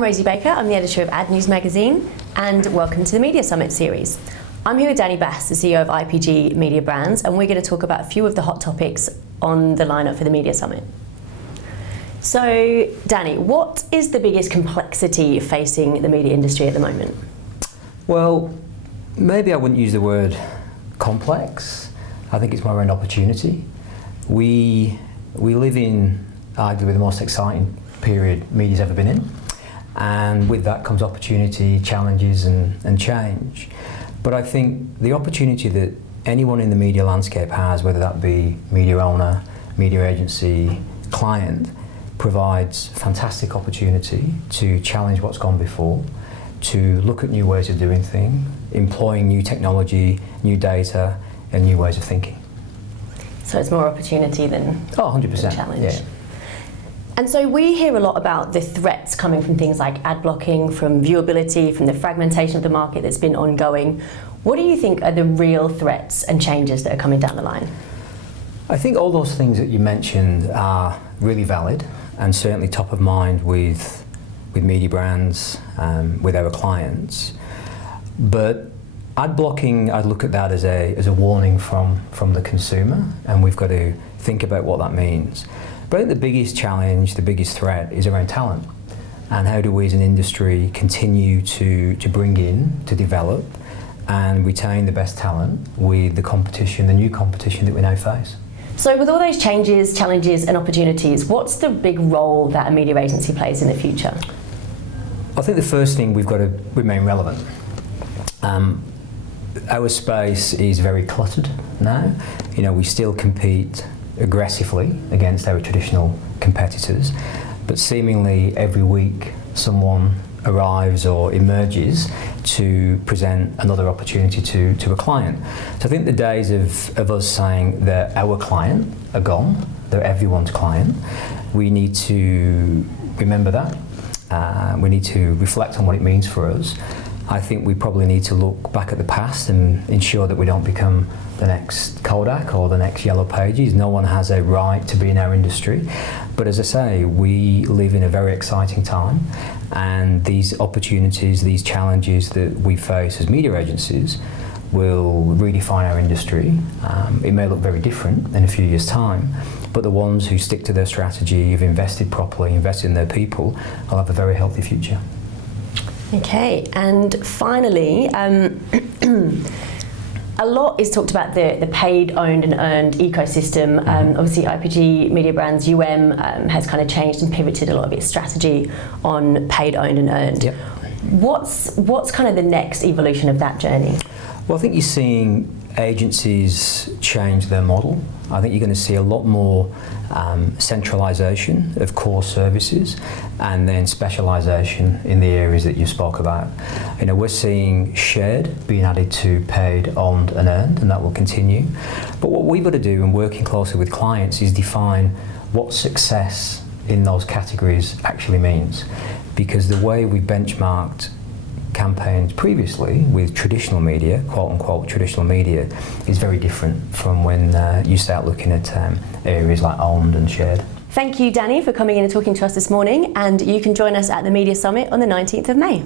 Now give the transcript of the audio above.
I'm Rosie Baker, I'm the editor of AdNews magazine, and welcome to the Media Summit series. I'm here with Danny Bass, the CEO of IPG Mediabrands, and we're going to talk about a few of the hot topics on the lineup for the Media Summit. So, Danny, what is the biggest complexity facing the media industry at the moment? Well, maybe I wouldn't use the word complex. I think it's more an opportunity. We live in arguably the most exciting period media's ever been in, and with that comes opportunity, challenges and change. But I think the opportunity that anyone in the media landscape has, whether that be media owner, media agency, client, provides fantastic opportunity to challenge what's gone before, to look at new ways of doing things, employing new technology, new data, and new ways of thinking. So it's more opportunity than 100%. Challenge. Yeah. And so we hear a lot about the threats coming from things like ad blocking, from viewability, from the fragmentation of the market that's been ongoing. What do you think are the real threats and changes that are coming down the line? I think all those things that you mentioned are really valid and certainly top of mind with Mediabrands, with our clients. But ad blocking, I'd look at that as a warning from the consumer, and we've got to think about what that means. But I think the biggest challenge, the biggest threat is around talent. And how do we as an industry continue to bring in, to develop and retain the best talent with the competition, the new competition that we now face? So with all those changes, challenges and opportunities, what's the big role that a media agency plays in the future? I think the first thing, we've got to remain relevant. Our space is very cluttered now. You know, we still compete aggressively against our traditional competitors, but seemingly every week someone arrives or emerges to present another opportunity to a client. So I think the days of us saying that our client are gone, they're everyone's client. We need to remember that. We need to reflect on what it means for us. I think we probably need to look back at the past and ensure that we don't become the next Kodak or the next Yellow Pages. No one has a right to be in our industry. But as I say, we live in a very exciting time, and these opportunities, these challenges that we face as media agencies will redefine our industry. It may look very different in a few years' time, but the ones who stick to their strategy, have invested properly, invested in their people, will have a very healthy future. Okay, and finally, a lot is talked about the paid, owned and earned ecosystem. Obviously IPG Mediabrands has kind of changed and pivoted a lot of its strategy on paid, owned and earned. Yep. What's kind of the next evolution of that journey? Well, I think you're seeing agencies change their model. I think you're going to see a lot more centralisation of core services and then specialisation in the areas that you spoke about. You know, we're seeing shared being added to paid, owned and earned, and that will continue. But what we've got to do, in working closely with clients, is define what success in those categories actually means. Because the way we benchmarked campaigns previously with traditional media, quote unquote traditional media, is very different from when you start looking at areas like owned and shared. Thank you, Danny, for coming in and talking to us this morning, and you can join us at the Media Summit on the 19th of May.